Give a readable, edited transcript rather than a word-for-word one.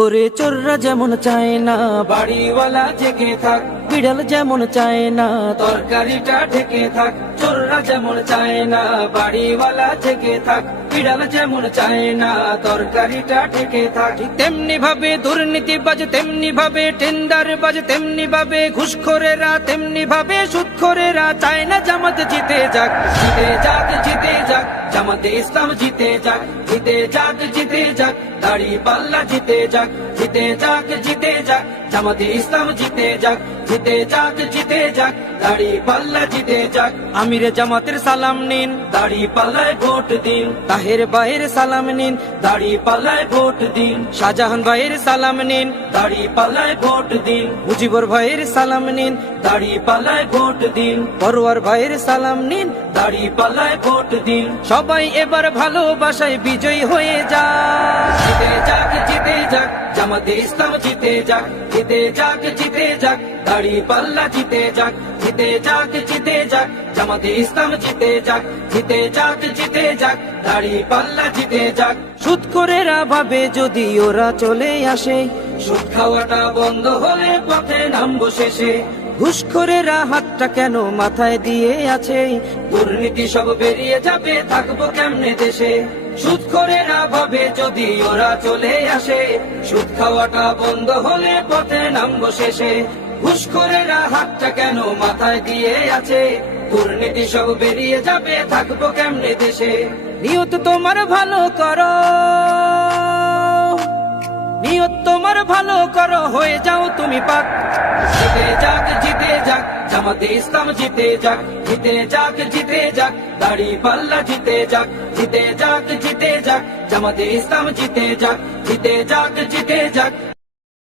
ওরে চোররা যেমন চায় না বাড়িওয়ালা জেগে থাক, বিড়াল যেমন চায় না তরকারিটা ঢেকে থাক। চোররা যেমন চায় না বাড়িওয়ালা জেগে থাক, বিড়াল যেমন চায় না তরকারিটা ঢেকে থাক। তেমনি ভাবে দুর্নীতিবাজ, তেমনি ভাবে টেন্ডার বাজ, তেমনি ভাবে ঘুষখোরেরা, তেমনি ভাবে সুদখোরেরা চায় না জামাত জিতে যাক। জিতে যাক, জিতে যাক, জামাতে ইসলাম জিতে যাক। জিতে যাক, জিতে যাক, দাড়ি পাল্লা জিতে যাক। জিতে যাক, জিতে যাক, জামাতে ইসলাম জিতে যাক। জিতে যাক, জিতে যাক, দাড়ি পাল্লা জিতে যাক। আমিরে জামাতের সালাম নিন, দাড়ি পাল্লায় ভোট দিন। তাহের ভাইয়ের সালাম নিন, দাড়ি পাল্লায় ভোট দিন। শাহজাহান ভাইয়ের সালাম নিন, দাড়ি পাল্লায় ভোট দিন। মুজিবুর ভাইয়ের সালাম নিন, দাড়ি পাল্লায় ভোট দিন। পরোয়ার ভাইয়ের সালাম নিন, দাড়ি পাল্লায় ভোট দিন। সবাই এবার ভালোবাসায় বিজয়ী হয়ে যাক। জিতে যাক, জিতে যাক, জামাতে ইসলাম জিতে যাক। জিতে যাক, জিতে যাক, দাড়ি পাল্লা জিতে যাক। জিতে যাক, জিতে যাক, জামাতে ইসলাম জিতে যাক। জিতে যাক, জিতে যাক, দাড়ি পাল্লা জিতে যাক। সুদখোরেরা ভাবে যদি ওরা চলে আসে, সুদ খাওয়াটা বন্ধ হলে পথে নামবো শেষে। ঘুষখোরেরা হাতটা কেন মাথায় দিয়ে আছে, দুর্নীতি সব বেরিয়ে যাবে, থাকবো কেমনে দেশে। সুদখোরেরা ভাবে যদি ওরা চলে আসে, সুদ খাওয়াটা বন্ধ হলে পথে নামবো শেষে। ঘুষখোরেরা হাতটা কেন মাথায় দিয়ে আছে, দুর্নীতি সব বেরিয়ে যাবে, থাকবো কেমনে দেশে। নিয়ত তোমার ভালো করো, নিয়ত তোমার ভালো করো, হয়ে যাও তুমি পাক। জিতে যাক, জিতে যাক, জামাতে ইসলাম জিতে যাক। জিতে যাক, জিতে যাক, দাড়ি পাল্লা জিতে যাক। জিতে যাক, জিতে যাক, জামাতে ইসলাম জিতে যাক। জিতে যাক, জিতে যাক,